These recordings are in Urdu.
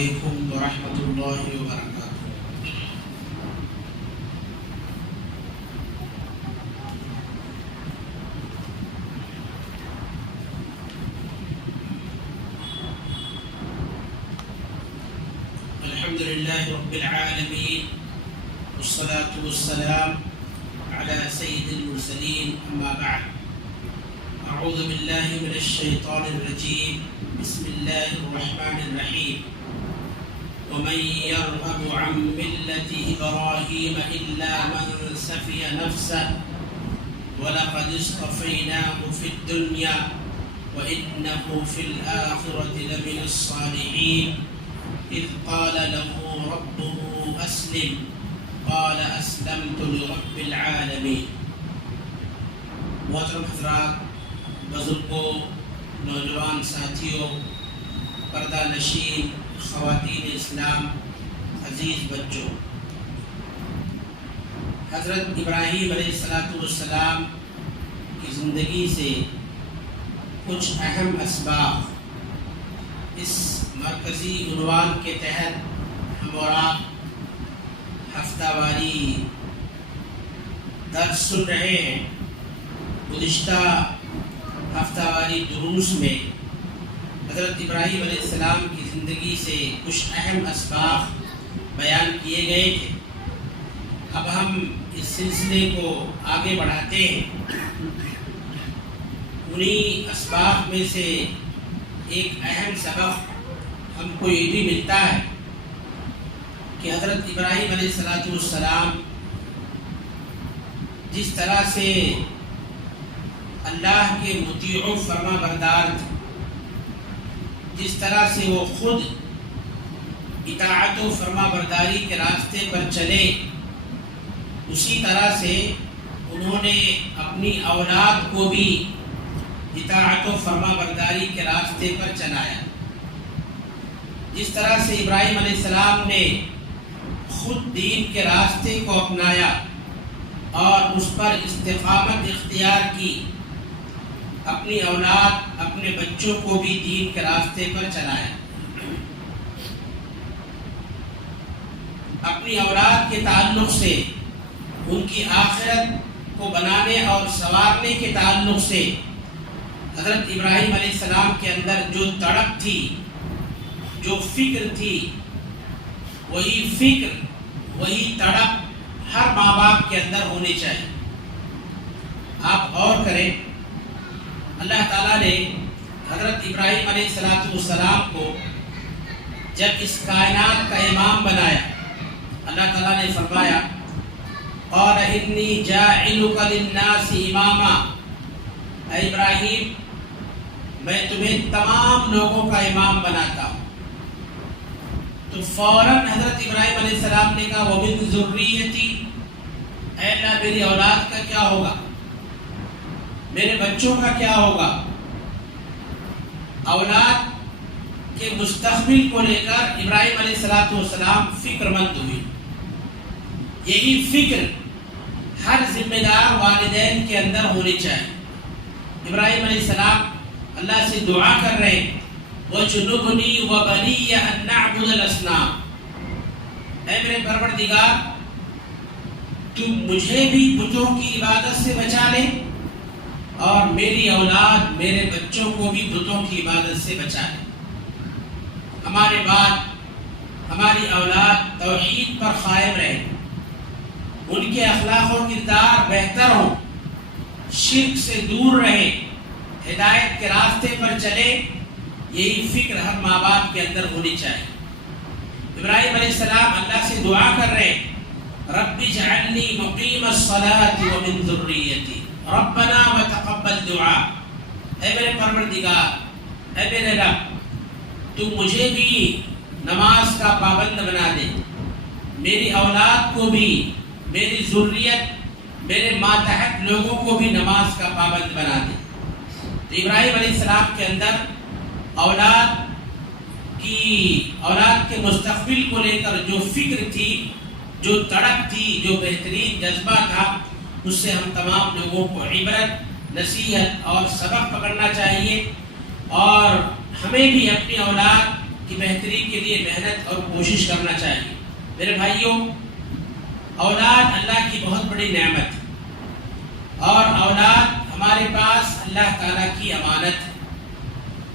علیکم ورحمۃ اللہ وبرکاتہ۔ الحمد للہ رب العالمین والصلاة والسلام على سید المرسلین، اما بعد، اعوذ باللہ من الشیطان الرجیم، بسم اللہ الرحمن الرحیم۔ ومن يرغب عن ملة إبراهيم إلا من سفي نفسه ولقد اصطفيناه في الدنيا وإنه في الآخرة لمن الصالحين إذ قال له ربه أسلم قال أسلمت لرب العالمين۔ محترم حضرات، بزرگوں، نوجوان ساتھیوں، پردہ نشین خواتین اسلام، عزیز بچوں، حضرت ابراہیم علیہ السلام کی زندگی سے کچھ اہم اسباق اس مرکزی عنوان کے تحت ہم اور آپ ہفتہ واری درس سن رہے ہیں۔ گزشتہ ہفتہ واری دروس میں حضرت ابراہیم علیہ السلام کی زندگی سے کچھ اہم اسباق بیان کیے گئے تھے۔ اب ہم اس سلسلے کو آگے بڑھاتے ہیں۔ انہی اسباق میں سے ایک اہم سبق ہم کو یہ بھی ملتا ہے کہ حضرت ابراہیم علیہ السلام جس طرح سے اللہ کے مطیع و فرما بردار تھے، جس طرح سے وہ خود اطاعت و فرما برداری کے راستے پر چلے، اسی طرح سے انہوں نے اپنی اولاد کو بھی اطاعت و فرما برداری کے راستے پر چلایا۔ جس طرح سے ابراہیم علیہ السلام نے خود دین کے راستے کو اپنایا اور اس پر استقامت اختیار کی، اپنی اولاد، اپنے بچوں کو بھی دین کے راستے پر چلایا۔ اپنی اولاد کے تعلق سے، ان کی آخرت کو بنانے اور سنوارنے کے تعلق سے حضرت ابراہیم علیہ السلام کے اندر جو تڑپ تھی، جو فکر تھی، وہی فکر، وہی تڑپ ہر ماں باپ کے اندر ہونی چاہیے۔ آپ غور کریں، اللہ تعالیٰ نے حضرت ابراہیم علیہ السلام کو جب اس کائنات کا امام بنایا، اللہ تعالیٰ نے فرمایا قال انی جاعلک للناس اماما، اے ابراہیم میں تمہیں تمام لوگوں کا امام بناتا ہوں۔ تو فوراً حضرت ابراہیم علیہ السلام نے کہا ومن ذریتی، اے اللہ میری اولاد کا کیا ہوگا، میرے بچوں کا کیا ہوگا؟ اولاد کے مستقبل کو لے کر ابراہیم علیہ السلام فکر مند ہوئی۔ یہی فکر ہر ذمہ دار والدین کے اندر ہونی چاہیے۔ ابراہیم علیہ السلام اللہ سے دعا کر رہے ہیں وَجْنُبْنِي وَبَنِيَّ أَن نَّعْبُدَ الْأَصْنَامَ، اے میرے پروردگار تم مجھے بھی بتوں کی عبادت سے بچا لے اور میری اولاد، میرے بچوں کو بھی بتوں کی عبادت سے بچا لے۔ ہمارے بعد ہماری اولاد توحید پر قائم رہے، ان کے اخلاق و کردار بہتر ہوں، شرک سے دور رہے، ہدایت کے راستے پر چلے، یہی فکر ہر ماں باپ کے اندر ہونی چاہیے۔ ابراہیم علیہ السلام اللہ سے دعا کر رہے رب اجعلنی مقیم الصلاۃ ومن ذریتی ربنا وتقبل دعا، اے میرے پروردگار، اے میرے رب تو مجھے بھی نماز کا پابند بنا دے، میری اولاد کو بھی، میری ذریت، میرے ماتحت لوگوں کو بھی نماز کا پابند بنا دے۔ تو ابراہیم علیہ السلام کے اندر اولاد کے مستقبل کو لے کر جو فکر تھی، جو تڑپ تھی، جو بہترین جذبہ تھا، اس سے ہم تمام لوگوں کو عبرت، نصیحت اور سبق پکڑنا چاہیے، اور ہمیں بھی اپنی اولاد کی بہتری کے لیے محنت اور کوشش کرنا چاہیے۔ میرے بھائیوں، اولاد اللہ کی بہت بڑی نعمت ہے اور اولاد ہمارے پاس اللہ تعالیٰ کی امانت ہے۔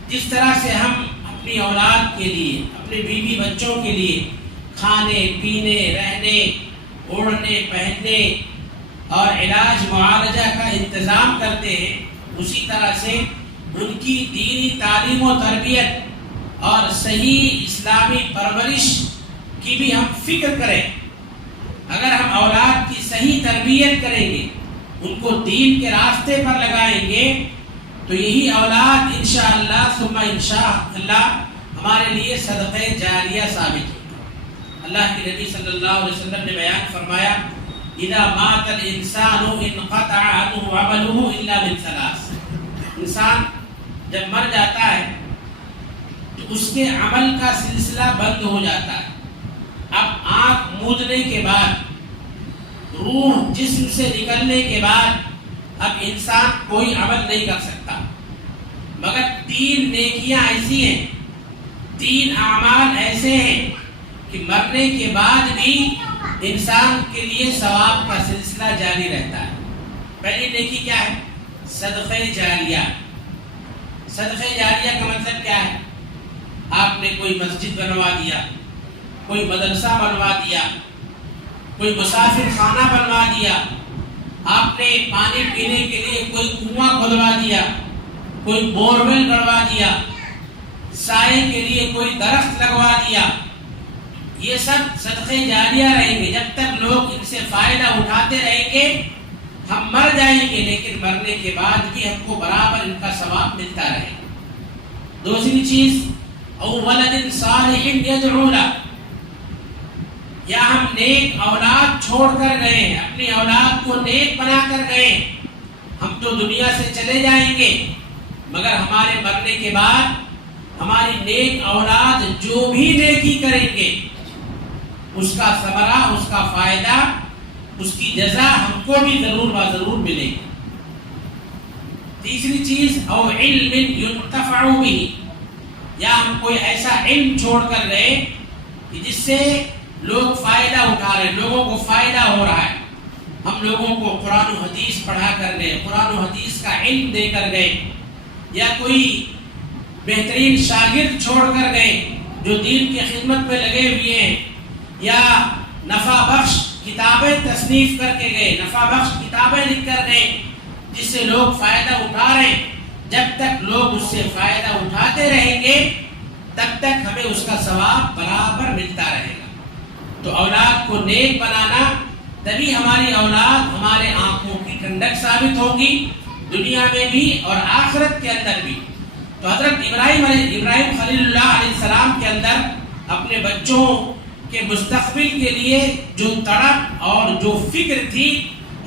جس طرح سے ہم اپنی اولاد کے لیے، اپنے بیوی بچوں کے لیے کھانے پینے، رہنے، اوڑھنے، پہننے اور علاج معالجہ کا انتظام کرتے ہیں، اسی طرح سے ان کی دینی تعلیم و تربیت اور صحیح اسلامی پرورش کی بھی ہم فکر کریں۔ اگر ہم اولاد کی صحیح تربیت کریں گے، ان کو دین کے راستے پر لگائیں گے، تو یہی اولاد انشاءاللہ ثم انشاءاللہ ہمارے لیے صدقہ جاریہ ثابت ہوگا۔ اللہ کے نبی صلی اللہ علیہ وسلم نے بیان فرمایا، اذا مات الانسان انقطع عنه عمله الا من ثلاث۔ انسان جب مر جاتا ہے تو اس کے عمل کا سلسلہ بند ہو جاتا ہے۔ اب آنکھ موندنے کے بعد، روح جسم سے نکلنے کے بعد اب انسان کوئی عمل نہیں کر سکتا، مگر تین نیکیاں ایسی ہیں، تین اعمال ایسے ہیں کہ مرنے کے بعد بھی انسان کے لیے ثواب کا سلسلہ جاری رہتا ہے۔ پہلی نیکی کیا ہے؟ صدقہ جاریہ۔ صدقہ جاریہ کا مطلب کیا ہے؟ آپ نے کوئی مسجد بنوا دیا، کوئی مدرسہ بنوا دیا، کوئی مسافر خانہ بنوا دیا، آپ نے پانی پینے کے لیے کوئی کنواں کھدوا دیا، کوئی بورویل بنوا دیا، سائے کے لیے کوئی درخت لگوا دیا، یہ سب صدقے جاریہ رہیں گے۔ جب تک لوگ ان سے فائدہ اٹھاتے رہیں گے، ہم مر جائیں گے، لیکن مرنے کے بعد بھی ہم کو برابر ان کا ثواب ملتا رہے گا۔ دوسری چیز، او ولد صالح یدعو لہ، یا ہم نیک اولاد چھوڑ کر گئے ہیں، اپنی اولاد کو نیک بنا کر گئے، ہم تو دنیا سے چلے جائیں گے، مگر ہمارے مرنے کے بعد ہماری نیک اولاد جو بھی نیکی کریں گے، اس کا ثمرہ، اس کا فائدہ، اس کی جزا ہم کو بھی ضرور ضرور ملے گی۔ تیسری چیز، او علم ينتفع به، یا ہم کوئی ایسا علم چھوڑ کر گئے کہ جس سے لوگ فائدہ اٹھا رہے، لوگوں کو فائدہ ہو رہا ہے۔ ہم لوگوں کو قرآن و حدیث پڑھا کر گئے، قرآن و حدیث کا علم دے کر گئے، یا کوئی بہترین شاگرد چھوڑ کر گئے جو دین کی خدمت میں لگے ہوئے ہیں، یا نفع بخش کتابیں تصنیف کر کے گئے، نفع بخش کتابیں لکھ کر گئے جس سے لوگ فائدہ اٹھا رہے ہیں۔ جب تک لوگ اس سے فائدہ اٹھاتے رہیں گے، تب تک ہمیں اس کا ثواب برابر ملتا رہے گا۔ تو اولاد کو نیک بنانا، تبھی ہماری اولاد ہمارے آنکھوں کی ٹھنڈک ثابت ہوگی، دنیا میں بھی اور آخرت کے اندر بھی۔ تو حضرت ابراہیم خلیل اللہ علیہ السلام کے اندر اپنے بچوں کے مستقبل کے لیے جو تڑپ اور جو فکر تھی،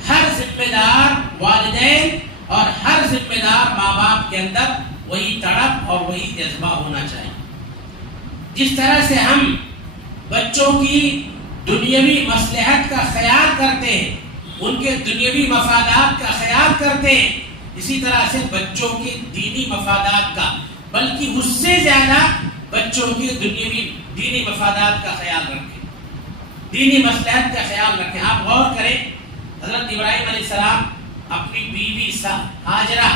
ہر ذمہ دار والدین اور ہر ذمہ دار ماں باپ کے اندر وہی تڑپ اور وہی جذبہ ہونا چاہیے۔ جس طرح سے ہم بچوں کی دنیاوی مصلحت کا خیال کرتے ہیں، ان کے دنیاوی مفادات کا خیال کرتے ہیں، اسی طرح سے بچوں کے دینی مفادات کا، بلکہ اس سے زیادہ بچوں کے دینی مفادات کا خیال رکھیں، دینی مصلحت کا خیال رکھیں۔ آپ غور کریں، حضرت ابراہیم علیہ السلام اپنی بیوی ہاجرہ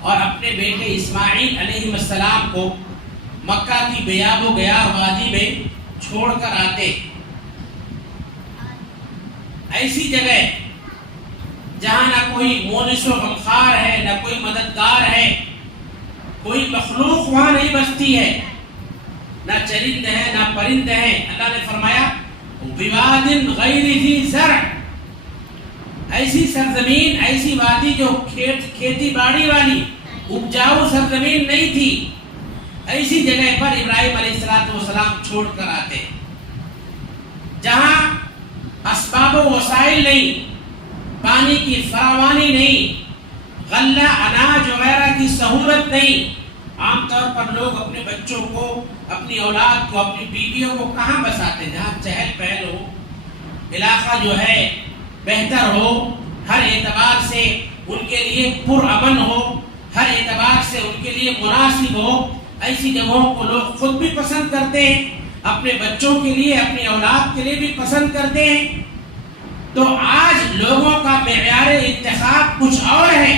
اور اپنے بیٹے اسماعیل علیہ السلام کو مکہ کی بیاب و گیا وادی میں چھوڑ کر آتے، ایسی جگہ جہاں نہ کوئی مونس و غمخوار ہے، نہ کوئی مددگار ہے، کوئی مخلوق وہاں نہیں بستی ہے، نہ چرند ہے نہ پرند ہے۔ اللہ نے فرمایا بواد غیر ذی زرع، ایسی سرزمین، ایسی وادی جو کھیتی باڑی والی اپجاؤ سرزمین نہیں تھی، ایسی جگہ پر ابراہیم علیہ السلام چھوڑ کر آتے، جہاں اسباب و وسائل نہیں، پانی کی فراوانی نہیں، غلہ اناج وغیرہ کی سہولت نہیں۔ عام طور پر لوگ اپنے بچوں کو، اپنی اولاد کو، اپنی بیویوں کو کہاں بساتے ہیں؟ جہاں چہل پہل ہو، علاقہ جو ہے بہتر ہو، ہر اعتبار سے ان کے لیے پرامن ہو، ہر اعتبار سے ان کے لیے مناسب ہو، ایسی جگہوں کو لوگ خود بھی پسند کرتے ہیں، اپنے بچوں کے لیے، اپنی اولاد کے لیے بھی پسند کرتے ہیں۔ تو آج لوگوں کا معیار انتخاب کچھ اور ہے،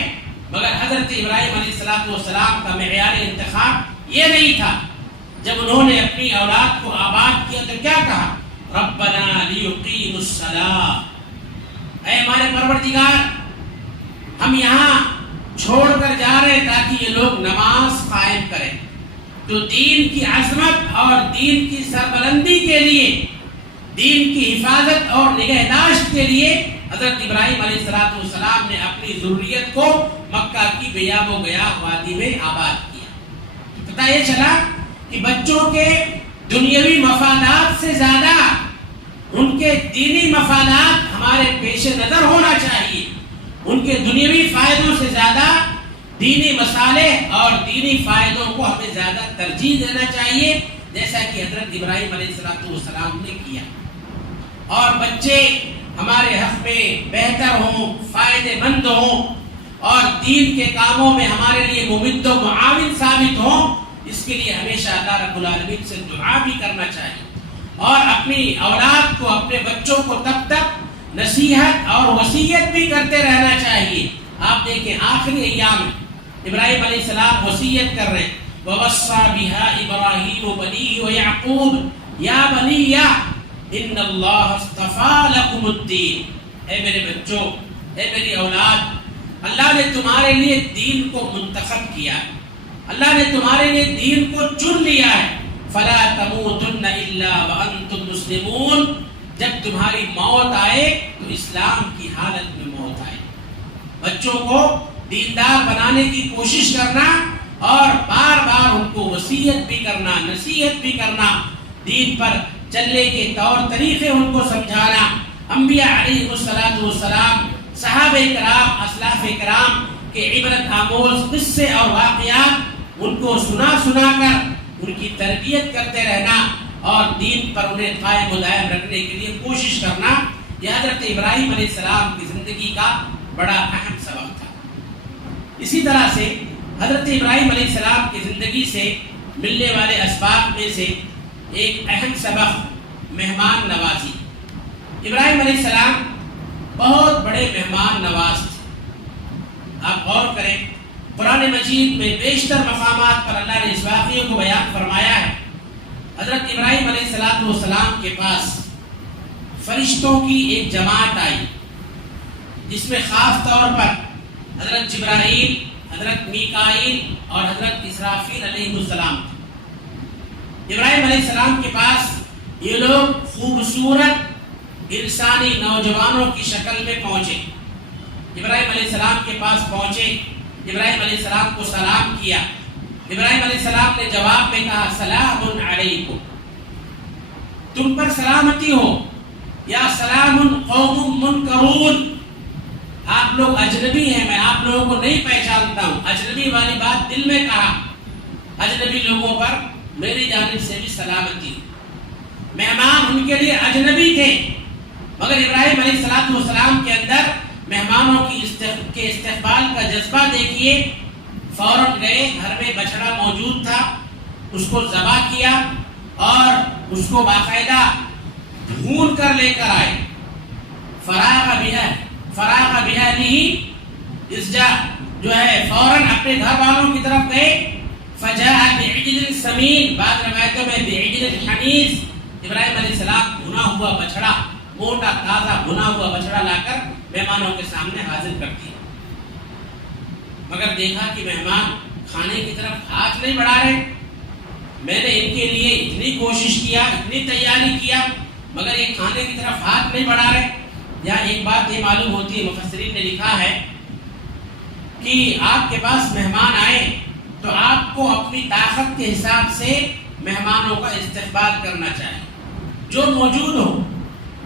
مگر حضرت ابراہیم علیہ السلام کا معیار انتخاب یہ نہیں تھا۔ جب انہوں نے اپنی اولاد کو آباد کیا تو کیا کہا؟ ربنا لیقیموا الصلاۃ، اے ہمارے پروردگار، ہم یہاں چھوڑ کر جا رہے ہیں تاکہ یہ لوگ نماز قائم کریں۔ تو دین کی عظمت اور دین کی سربلندی کے لیے، دین کی حفاظت اور نگہداشت کے لیے حضرت ابراہیم علیہ السلام نے اپنی ذریت کو مکہ کی بیاب و گیا وادی میں آباد کیا۔ پتہ یہ چلا کہ بچوں کے دنیاوی مفادات سے زیادہ ان کے دینی مفادات ہمارے پیش نظر ہونا چاہیے۔ ان کے دنیاوی فائدوں سے زیادہ دینی مصالح اور دینی فائدوں کو ہمیں زیادہ ترجیح دینا چاہیے، جیسا کہ حضرت ابراہیم علیہ السلام نے کیا۔ اور بچے ہمارے حق میں بہتر ہوں، فائدے مند ہوں اور دین کے کاموں میں ہمارے لیے ممد و معاون ثابت ہوں، اس کے لیے ہمیشہ اللہ رب العالمین سے دعا بھی کرنا چاہیے، اور اپنی اولاد کو، اپنے بچوں کو تب تک نصیحت اور وصیت بھی کرتے رہنا چاہیے۔ آپ دیکھیں آخری ایام میں ابراہیم علیہ السلام وصیت کر رہے ہیں، وَوَصَّى بِهَا إِبْرَاهِيمُ بَنِيهِ وَيَعْقُوبُ يَا بَنِيَّ إِنَّ اللَّهَ اصْطَفَىٰ لَكُمُ الدِّينَ، اے میرے بچوں، اے میری اولاد، اللہ نے تمہارے لیے دین کو منتخب کیا ہے، اللہ نے تمہارے لیے دین کو چن لیا ہے۔ فَلَا تَمُوتُنَّ إِلَّا وَأَنْتُمْ مُسْلِمُونَ، جب تمہاری موت آئے تو اسلام کی حالت میں موت آئے۔ بچوں کو دیندار بنانے کی کوشش کرنا اور بار بار ان کو وصیت بھی کرنا، نصیحت بھی کرنا، دین پر چلنے کے طور طریقے ان کو سمجھانا۔ انبیاء علیہ السلام، صحابہ کرام، اسلاف کرام کے عبرت آموز قصے اور واقعات ان کو سنا کر ان کی تربیت کرتے رہنا اور دین پر انہیں قائم و دائم رکھنے کے لیے کوشش کرنا، یہ حضرت ابراہیم علیہ السلام کی زندگی کا بڑا اہم سبق تھا۔ اسی طرح سے حضرت ابراہیم علیہ السلام کی زندگی سے ملنے والے اسباب میں سے ایک اہم سبق مہمان نوازی۔ ابراہیم علیہ السلام بہت بڑے مہمان نواز تھے۔ آپ غور کریں، قرآن مجید میں بیشتر مقامات پر اللہ نے اس واقعے کو بیان فرمایا ہے۔ حضرت ابراہیم علیہ السلام کے پاس فرشتوں کی ایک جماعت آئی، جس میں خاص طور پر حضرت جبرائیل، حضرت میکائیل اور حضرت اسرافیل علیہ السلام تھے۔ ابراہیم علیہ السلام کے پاس یہ لوگ خوبصورت انسانی نوجوانوں کی شکل میں پہنچے۔ ابراہیم علیہ السلام کے پاس پہنچے، ابراہیم علیہ السلام کو سلام کیا۔ ابراہیم علیہ السلام نے جواب میں کہا سلام علیکم، تم پر سلامتی ہو، یا سلام قوم منکرون، آپ لوگ اجنبی ہیں، میں آپ لوگوں کو نہیں پہچانتا ہوں۔ اجنبی والی بات دل میں کہا، اجنبی لوگوں پر میری جانب سے بھی سلامتی۔ مہمان ان کے لیے اجنبی تھے، مگر ابراہیم علیہ السلام کے اندر مہمانوں کے استقبال کا جذبہ دیکھیے۔ فوراً گئے، گھر میں بچڑا موجود تھا، اس کو ذبح کیا اور اس کو باقاعدہ بھون کر لے کر آئے۔ فراغ بِأَهْلِهِ اسجا جو ہے فوراً اپنے گھر والوں کی طرف گئے۔ فجاء بعجل سمین، بعض روایتوں میں بعجل حنیذ، ابراہیم علیہ السلام بھنا ہوا بچڑا، موٹا تازہ بھنا ہوا بچڑا لا کر مہمانوں کے سامنے حاضر کر دیا۔ مگر دیکھا کہ مہمان کھانے کی طرف ہاتھ نہیں بڑھا رہے۔ میں نے ان کے لیے اتنی کوشش کیا، اتنی تیاری کیا، مگر یہ کھانے کی طرف ہاتھ نہیں بڑھا رہے۔ یہاں ایک بات یہ معلوم ہوتی ہے، مفسرین نے لکھا ہے کہ آپ کے پاس مہمان آئے تو آپ کو اپنی طاقت کے حساب سے مہمانوں کا استقبال کرنا چاہیے۔ جو موجود ہو،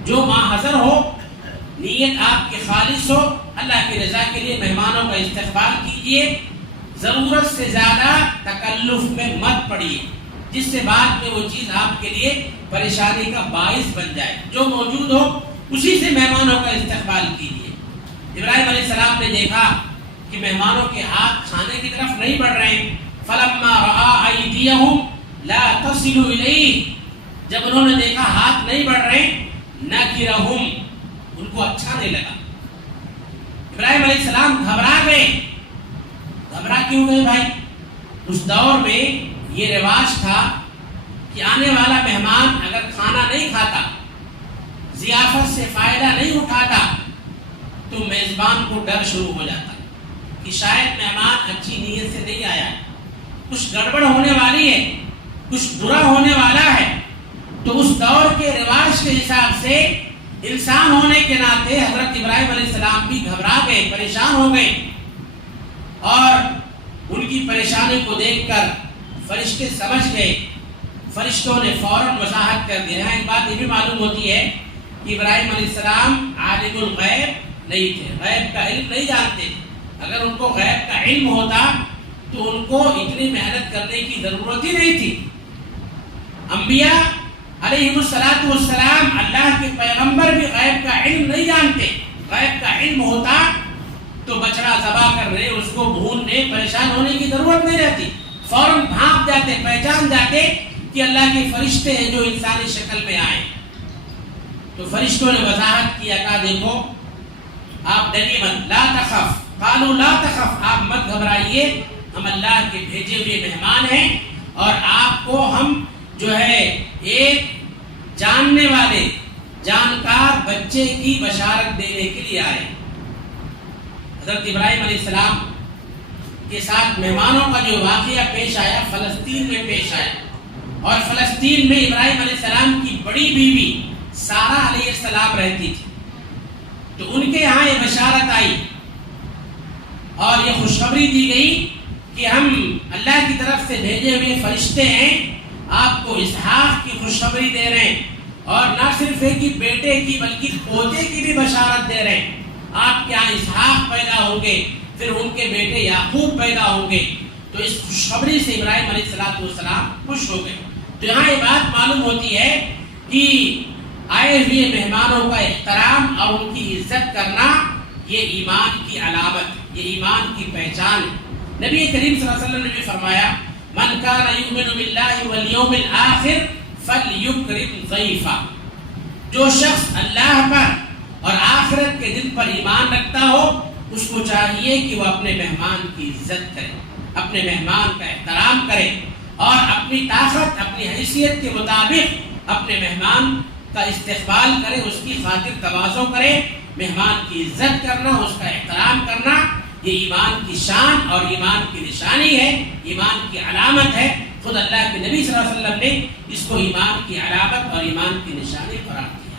جو ماحضر ہو، نیت آپ کی خالص ہو، اللہ کی رضا کے لیے مہمانوں کا استقبال کیجیے۔ ضرورت سے زیادہ تکلف میں مت پڑیے، جس سے بعد میں وہ چیز آپ کے لیے پریشانی کا باعث بن جائے۔ جو موجود ہو اسی سے مہمانوں کا استقبال کیجیے۔ ابراہیم علیہ السلام نے دیکھا کہ مہمانوں کے ہاتھ کھانے کی طرف نہیں بڑھ رہے ہیں، فلما رأى أيديهم لا تصل إليه، جب انہوں نے دیکھا ہاتھ نہیں بڑھ رہے، نکرہم، ان کو اچھا نہیں لگا۔ ابراہیم علیہ السلام گھبرا گئے۔ گھبرا کیوں گئے بھائی؟ اس دور میں یہ رواج تھا کہ آنے والا مہمان اگر کھانا نہیں کھاتا، ضیافت سے فائدہ نہیں اٹھاتا، تو میزبان کو ڈر شروع ہو جاتا کہ شاید مہمان اچھی نیت سے نہیں آیا ہے، کچھ گڑبڑ ہونے والی ہے، کچھ برا ہونے والا ہے۔ تو اس دور کے رواج کے حساب سے انسان ہونے کے ناطے حضرت ابراہیم علیہ السلام بھی گھبرا گئے، پریشان ہو گئے، اور ان کی پریشانی کو دیکھ کر فرشتے سمجھ گئے۔ فرشتوں نے فوراً وضاحت کر دیا۔ ایک بات یہ بھی معلوم ہوتی ہے کہ ابراہیم علیہ السلام عالم الغیب نہیں تھے، غیب کا علم نہیں جانتے۔ اگر ان کو غیب کا علم ہوتا تو ان کو اتنی محنت کرنے کی ضرورت ہی نہیں تھی۔ انبیاء علیہم السلام، اللہ کے پیغمبر بھی غیب کا علم نہیں جانتے۔ غیب کا علم ہوتا تو بچڑا ذبح کرنے، اس کو بھوننے، پریشان ہونے کی ضرورت نہیں رہتی، فوراً بھانپ جاتے، پہچان جاتے کہ اللہ کے فرشتے ہیں جو انسانی شکل میں آئے۔ تو فرشتوں نے وضاحت کیا، کہا دیکھو آپ ڈریے مت، لا تخف، قالوا لا تخف، آپ مت گھبرائیے، ہم اللہ کے بھیجے ہوئے مہمان ہیں، اور آپ کو ہم جو ہے ایک جاننے والے جانکار بچے کی بشارت دینے کے لیے آئے۔ حضرت ابراہیم علیہ السلام کے ساتھ مہمانوں کا جو واقعہ پیش آیا فلسطین میں پیش آیا، اور فلسطین میں ابراہیم علیہ السلام کی بڑی بیوی سارہ علیہ السلام رہتی تھی۔ تو ان کے یہاں یہ بشارت آئی اور یہ خوشخبری دی گئی کہ ہم اللہ کی طرف سے بھیجے ہوئے فرشتے ہیں، آپ کو اسحاق کی خوشخبری دے رہے ہیں، اور نہ صرف ایک ہی بیٹے کی بلکہ پوتے کی بھی بشارت دے رہے ہیں۔ آپ کے یہاں اسحاق پیدا ہوں گے، پھر ان کے بیٹے یعقوب پیدا ہوں گے۔ تو اس خوشخبری سے ابراہیم علیہ السلام خوش ہو گئے۔ تو یہاں یہ بات معلوم ہوتی ہے کہ آئے ہوئے مہمانوں کا احترام اور ان کی عزت کرنا یہ ایمان کی علامت، یہ ایمان کی پہچان ہے۔ نبی کریم صلی اللہ علیہ وسلم نے بھی فرمایا، من کان یؤمن باللہ والیوم الآخر فلیکرم ضیفہ، جو شخص اللہ پر اور آخرت کے دن پر ایمان رکھتا ہو، اس کو چاہیے کہ وہ اپنے مہمان کی عزت کرے، اپنے مہمان کا احترام کرے، اور اپنی طاقت، اپنی حیثیت کے مطابق اپنے مہمان کا استقبال کرے، اس کی خاطر تواضع کرے۔ مہمان کی عزت کرنا، اس کا احترام کرنا، یہ ایمان کی شان اور ایمان کی نشانی ہے، ایمان کی علامت ہے۔ خود اللہ کے نبی صلی اللہ علیہ وسلم نے اس کو ایمان کی علامت اور ایمان کی نشانی قرار دیا۔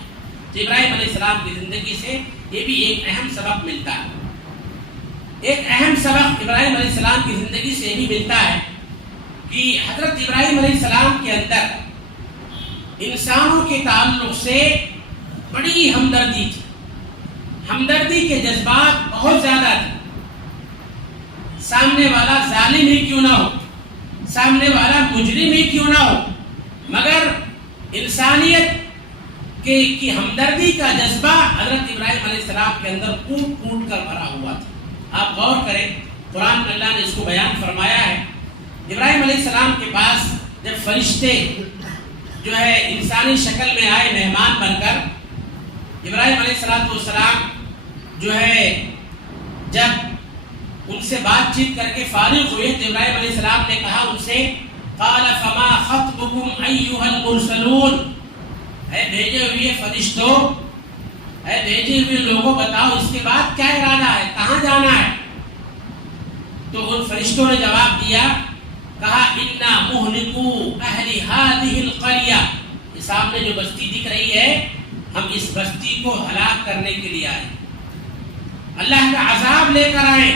تو ابراہیم علیہ السلام کی زندگی سے یہ بھی ایک اہم سبق ملتا ہے۔ ایک اہم سبق ابراہیم علیہ السلام کی زندگی سے یہ بھی ملتا ہے کہ حضرت ابراہیم علیہ السلام کے اندر انسانوں کے تعلق سے بڑی ہمدردی تھی، ہمدردی کے جذبات بہت زیادہ تھے۔ سامنے والا ظالم ہی کیوں نہ ہو، سامنے والا مجرم ہی کیوں نہ ہو، مگر انسانیت کی ہمدردی کا جذبہ حضرت ابراہیم علیہ السلام کے اندر کوٹ کوٹ کر بھرا ہوا تھا۔ آپ غور کریں، قرآن میں اللہ نے اس کو بیان فرمایا ہے۔ ابراہیم علیہ السلام کے پاس جب فرشتے جو ہے انسانی شکل میں آئے مہمان بن کر، ابراہیم علیہ السلام جو ہے جب ان سے بات چیت کر کے فارغ ہوئے تو ابراہیم علیہ السلام نے کہا ان سے، قال فما خطبكم ایھا المرسلون، اے بھیجے ہوئے فرشتوں، اے بھیجے ہوئے لوگوں، بتاؤ اس کے بعد کیا ارادہ ہے، کہاں جانا ہے؟ تو ان فرشتوں نے جواب دیا، کہا انا مہلکو اہل هذه القرية، یہ سامنے جو بستی دکھ رہی ہے، ہم اس بستی کو ہلاک کرنے کے لیے آئے، اللہ کا عذاب لے کر آئے،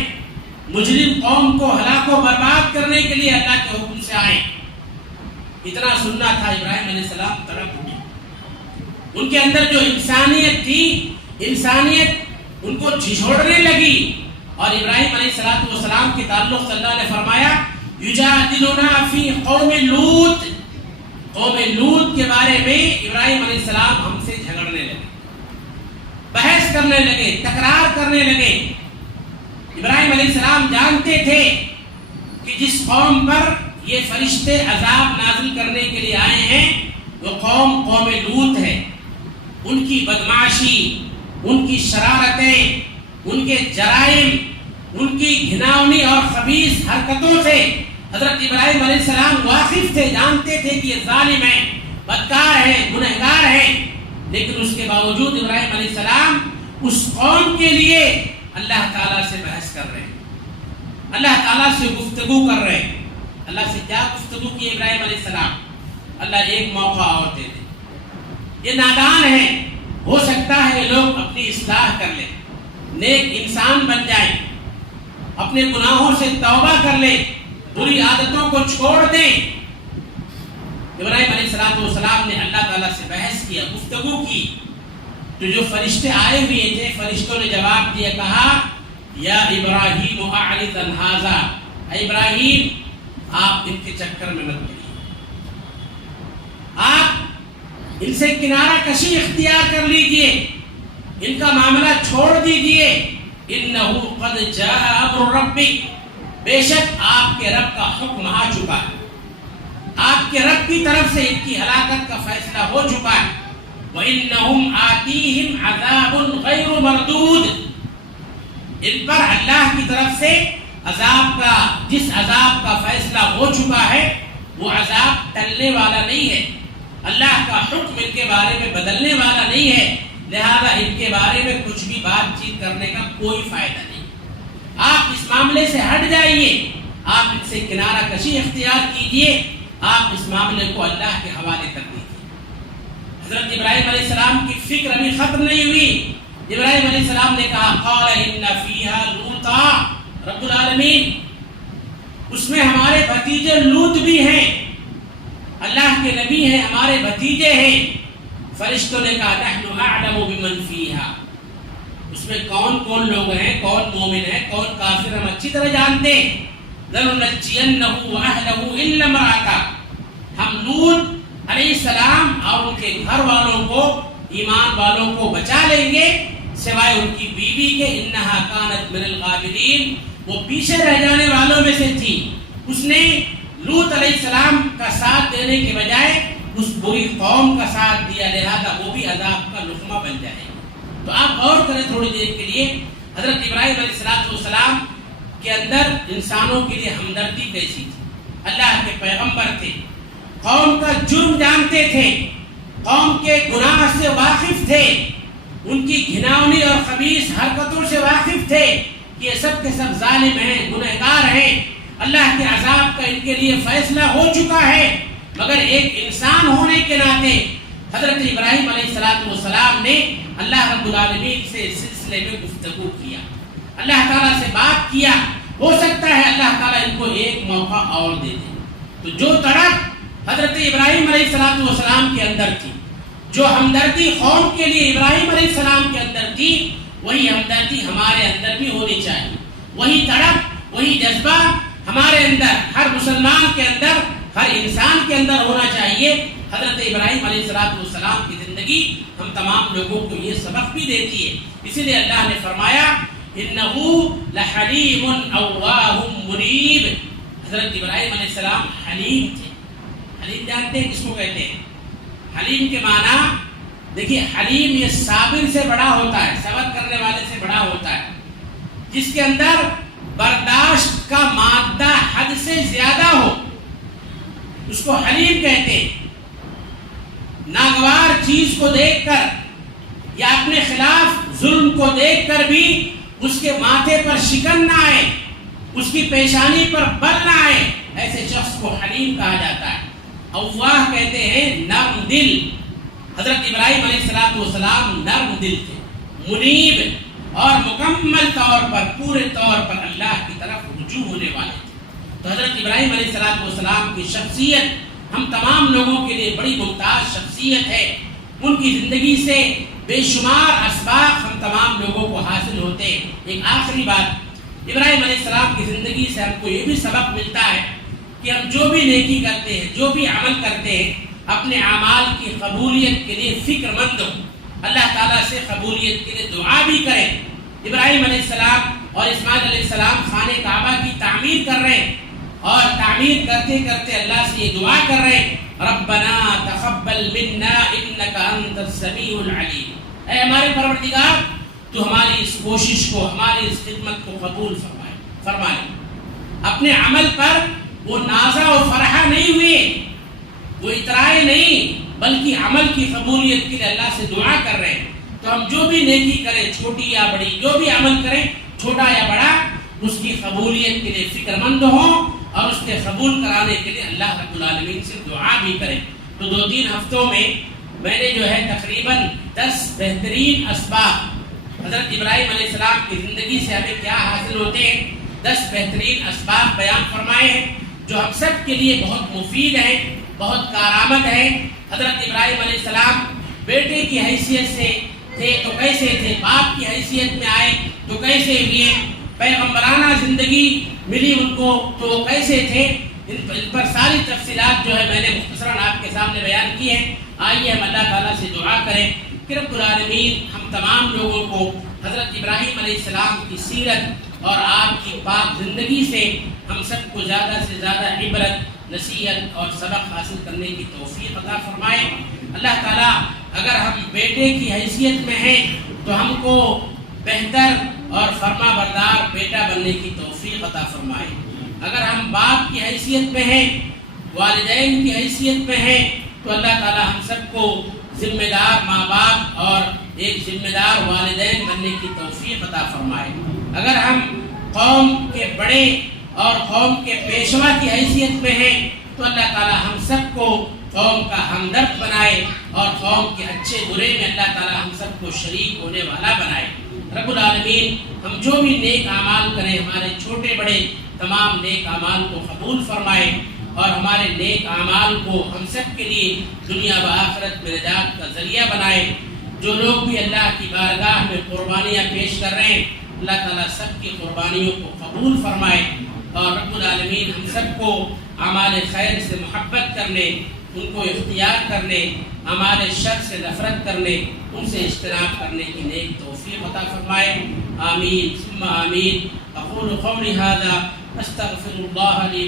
مجرم قوم کو ہلاک و برباد کرنے کے لیے اللہ کے حکم سے آئے۔ اتنا سننا تھا، ابراہیم علیہ السلام تڑپ اٹھے۔ ان کے اندر جو انسانیت تھی، انسانیت ان کو جھنجھوڑنے لگی، اور ابراہیم علیہ السلام کے تعلق سے اللہ نے فرمایا، یجادلنا فی قوم لوط، قوم لوط کے بارے میں ابراہیم علیہ السلام ہم سے جھگڑنے لگے، بحث کرنے لگے، تکرار کرنے لگے۔ ابراہیم علیہ السلام جانتے تھے کہ جس قوم پر یہ فرشتے عذاب نازل کرنے کے لیے آئے ہیں وہ قوم لوط ہے. ان کی بدمعاشی، ان کی شرارتیں، ان کے جرائم، ان کی گھناؤنی اور خبیث حرکتوں سے حضرت ابراہیم علیہ السلام واقف تھے، جانتے تھے کہ یہ ظالم ہیں، بدکار ہیں، گنہگار ہیں. لیکن اس کے باوجود ابراہیم علیہ السلام اس قوم کے لیے اللہ تعالیٰ سے بحث کر رہے ہیں، اللہ تعالیٰ سے گفتگو کر رہے ہیں. اللہ سے کیا گفتگو کی ابراہیم علیہ السلام؟ اللہ ایک موقع اور دے دے. یہ نادان ہیں، ہو سکتا ہے یہ لوگ اپنی اصلاح کر لیں، نیک انسان بن جائیں، اپنے گناہوں سے توبہ کر لیں، بری عادتوں کو چھوڑ دیں. ابراہیم علیہ السلام نے اللہ تعالیٰ سے بحث کیا، گفتگو کی. تو جو فرشتے آئے ہوئے تھے، فرشتوں نے جواب دیا، کہا یا ابراہیم اعرض عن ھذا، اے ابراہیم آپ ان کے چکر میں مت پڑیے، آپ ان سے کنارہ کشی اختیار کر لیجئے، ان کا معاملہ چھوڑ دیجئے. انہ قد جاء امر ربک، بے شک آپ کے رب کا حکم آ چکا ہے، آپ کے رب کی طرف سے ان کی ہلاکت کا فیصلہ ہو چکا ہے. وَإِنَّهُمْ آتِيهِمْ عَذَابٌ غَيْرُ مَرْدُودٍ، ان پر اللہ کی طرف سے عذاب کا، جس عذاب کا فیصلہ ہو چکا ہے وہ عذاب ٹلنے والا نہیں ہے. اللہ کا حکم ان کے بارے میں بدلنے والا نہیں ہے، لہذا ان کے بارے میں کچھ بھی بات چیت کرنے کا کوئی فائدہ نہیں. آپ اس معاملے سے ہٹ جائیے، آپ ان سے کنارہ کشی اختیار کیجئے، آپ اس معاملے کو اللہ کے حوالے کر دیجئے. حضرت ابراہیم علیہ السلام کی فکر ابھی ختم نہیں ہوئی. ابراہیم علیہ السلام نے کہا قال ان فیہا لوطا، رب العالمین اس میں ہمارے بھتیجے لوط بھی ہیں، اللہ کے نبی ہیں، ہمارے بھتیجے ہیں. فرشتوں نے کہا نحن اعلم بمن فیہا، اس میں کون کون لوگ ہیں، کون مومن ہیں، کون کافر، ہم اچھی طرح جانتے ہیں. لننجینہ واہلہ الا امرأتہ، ہم لوط علیہ السلام اور ان کے گھر والوں کو، ایمان والوں کو بچا لیں گے سوائے ان کی بیوی کے. انہا کانت من الغابرین، وہ پیچھے رہ جانے والوں میں سے تھی. اس نے لوط علیہ السلام کا ساتھ دینے کے بجائے اس بری قوم کا ساتھ دیا، لہذا وہ بھی عذاب کا لقمہ بن جائے. تو آپ غور کریں تھوڑی دیر کے لیے، حضرت ابراہیم علیہ السلام کے اندر انسانوں کے لیے ہمدردی کیسی تھی. اللہ کے پیغمبر تھے، قوم کا جرم جانتے تھے، قوم کے گناہ سے واقف تھے، ان کی گھناؤنی اور خبیث حرکتوں سے واقف تھے کہ یہ سب کے سب ظالم ہیں، گنہگار ہیں، اللہ کے عذاب کا ان کے لیے فیصلہ ہو چکا ہے. مگر ایک انسان ہونے کے ناطے حضرت ابراہیم علیہ السلام نے اللہ رب العالمین سے اس سلسلے میں گفتگو کیا، اللہ تعالیٰ سے بات کیا. ہو سکتا ہے اللہ تعالیٰ ان کو ایک موقع اور دے دے. تو جو تڑپ حضرت ابراہیم علیہ السلام کے اندر تھی، جو ہمدردی قوم کے لیے ابراہیم علیہ السلام کے اندر تھی، وہی ہمدردی ہمارے اندر بھی ہونی چاہیے. وہی تڑپ، وہی جذبہ ہمارے اندر، ہر مسلمان کے اندر، ہر انسان کے اندر ہونا چاہیے. حضرت ابراہیم علیہ السلام کی زندگی ہم تمام لوگوں کو یہ سبق بھی دیتی ہے. اسی لیے اللہ نے فرمایا انہو لحلیم اواہ منیب. حضرت ابراہیم علیہ السلام حلیم تھے. حلیم جانتے ہیں کس کو کہتے ہیں؟ حلیم کے معنی دیکھیے، حلیم یہ صابر سے بڑا ہوتا ہے، صبر کرنے والے سے بڑا ہوتا ہے، جس کے اندر برداشت کا مادہ حد سے زیادہ ہو، اس کو حلیم کہتے ہیں. ناگوار چیز کو دیکھ کر یا اپنے خلاف ظلم کو دیکھ کر بھی اس کے ماتھے پر شکن نہ آئے، اس کی پیشانی پر بل نہ آئے، ایسے شخص کو حلیم کہا جاتا ہے. اواہ کہتے ہیں نرم دل. حضرت ابراہیم علیہ السلام نرم دل تھے، منیب اور مکمل طور پر، پورے طور پر اللہ کی طرف رجوع ہونے والے تھے. تو حضرت ابراہیم علیہ السلام کی شخصیت ہم تمام لوگوں کے لیے بڑی ممتاز شخصیت ہے. ان کی زندگی سے بے شمار اسباق ہم تمام لوگوں کو حاصل ہوتے ہیں. ایک آخری بات، ابراہیم علیہ السلام کی زندگی سے ہم کو یہ بھی سبق ملتا ہے کہ ہم جو بھی نیکی کرتے ہیں، جو بھی عمل کرتے ہیں، اپنے اعمال کی قبولیت کے لیے فکر مند ہو، اللہ تعالیٰ سے قبولیت کے لیے دعا بھی کریں. ابراہیم علیہ السلام اور اسماعیل علیہ السلام خانہ کعبہ کی تعمیر کر رہے ہیں. اور تعمیر کرتے کرتے اللہ سے یہ دعا کر رہے ہیں ربنا تقبل منا انک انت السمیع العلیم، اے ہمارے پروردگار تو ہماری اس کوشش کو، ہماری اس خدمت کو قبول فرمائے۔ اپنے عمل پر وہ نازا و فرحہ نہیں ہوئے، وہ اترائے نہیں، بلکہ عمل کی قبولیت کے لیے اللہ سے دعا کر رہے ہیں۔ تو ہم جو بھی نیکی کریں، چھوٹی یا بڑی، جو بھی عمل کریں چھوٹا یا بڑا، اس کی قبولیت کے لیے فکر مند ہوں اور اس کے قبول کرانے کے لیے اللہ رب العالمین سے دعا بھی کریں۔ تو 2-3 ہفتوں میں نے جو ہے تقریباً 10 بہترین اسباب حضرت ابراہیم علیہ السلام کی زندگی سے ہمیں کیا حاصل ہوتے ہیں، 10 بہترین اسباب بیان فرمائے ہیں جو ہم سب کے لیے بہت مفید ہیں، بہت کارآمد ہیں۔ حضرت ابراہیم علیہ السلام بیٹے کی حیثیت سے تھے تو کیسے تھے، باپ کی حیثیت میں آئے تو کیسے ہوئے، پیغمبرانہ زندگی ملی ان کو تو وہ کیسے تھے، ان پر ساری تفصیلات جو ہے میں نے مختصراً آپ کے سامنے بیان کی ہے۔ آئیے ہم اللہ تعالیٰ سے دعا کریں کہ رب العالمین ہم تمام لوگوں کو حضرت ابراہیم علیہ السلام کی سیرت اور آپ کی پاک زندگی سے ہم سب کو زیادہ سے زیادہ عبرت، نصیحت اور سبق حاصل کرنے کی توفیق عطا فرمائے۔ اللہ تعالیٰ اگر ہم بیٹے کی حیثیت میں ہیں تو ہم کو بہتر اور فرما بردار بیٹا بننے کی توفیق عطا فرمائے۔ اگر ہم باپ کی حیثیت میں ہیں، والدین کی حیثیت میں ہیں، تو اللہ تعالیٰ ہم سب کو ذمہ دار ماں باپ اور ایک ذمہ دار والدین بننے کی توفیق عطا فرمائے۔ اگر ہم قوم کے بڑے اور قوم کے پیشوا کی حیثیت میں ہیں تو اللہ تعالیٰ ہم سب کو قوم کا ہمدرد بنائے اور قوم کے اچھے برے میں اللہ تعالیٰ ہم سب کو شریک ہونے والا بنائے۔ رب العالمین ہم جو بھی نیک اعمال کریں، ہمارے چھوٹے بڑے تمام نیک اعمال کو قبول فرمائے اور ہمارے نیک اعمال کو ہم سب کے لیے دنیا و آخرت میں نجات کا ذریعہ بنائے۔ جو لوگ بھی اللہ کی بارگاہ میں قربانیاں پیش کر رہے ہیں، اللہ تعالیٰ سب کی قربانیوں کو قبول فرمائے اور رب العالمین ہم سب کو اعمال خیر سے محبت کرنے، ان کو اختیار کرنے، اعمال شر سے نفرت کرنے، ان سے اجتناب کرنے کی نیک توفیق عطا فرمائے۔ آمین ثم آمین۔ اقول قولی ھذا استغفر اللہ لی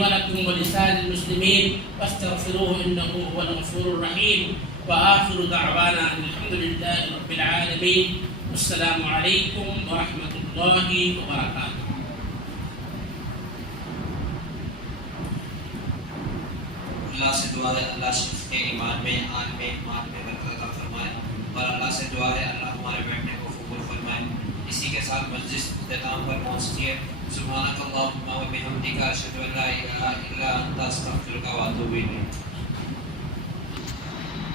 ولکم ولسائر المسلمین فاستغفروہ انہ هو الغفور الرحیم۔ وآخر دعوانا الحمد للہ رب العالمین۔ السلام علیکم ورحمۃ اللہ وبرکاتہ۔ اللہ سے دعا ہے اللہ شخص کے ایمان میں، آن میں، مان میں برکت عطا فرمائے، اور اللہ سے دعا ہے اللہ ہمارے بیٹھنے کو قبول فرمائے۔ اسی کے ساتھ مجلس اختتام پر پہنچتی ہے۔ سبحانک اللہم و بحمدک، اشہد ان لا الہ الا انت، استغفرک و اتوب الیک۔